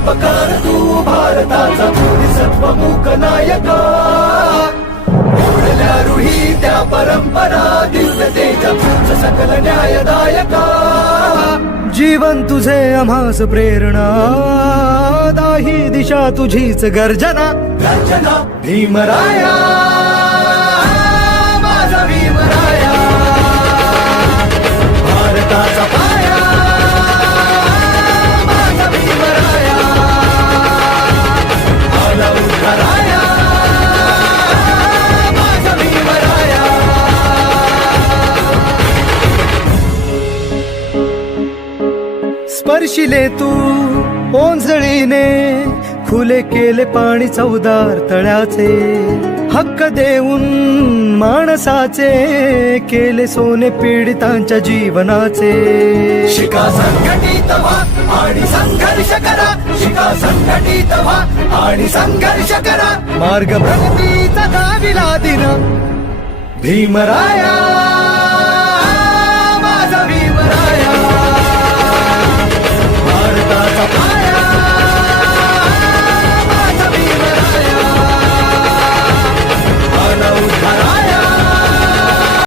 शिल्पकार तू भारताचा सत्वमुख नायक ओढल्या रूढी त्या परंपरा दिव्य तेज सकल न्यायदायक जीवन तुझे आम्हास प्रेरणा दाही दिशा तुझीच गर्जना गर्जना भीमराया माझा भीमराया भारताचा पाया माझा भीमराया आला उद्धाराया माझा भीमराया स्पर्शिले तू ओंजळीने खुले केले पाणी चौदार तळ्याचे हक्क देऊन माणसाचे केले सोने पीडितांच्या जीवनाचे शिका संघटित व्हा आणि संघर्ष करा शिका संघटित व्हा आणि संघर्ष करा मार्ग प्रगतीचा दाविला दिन भीमराया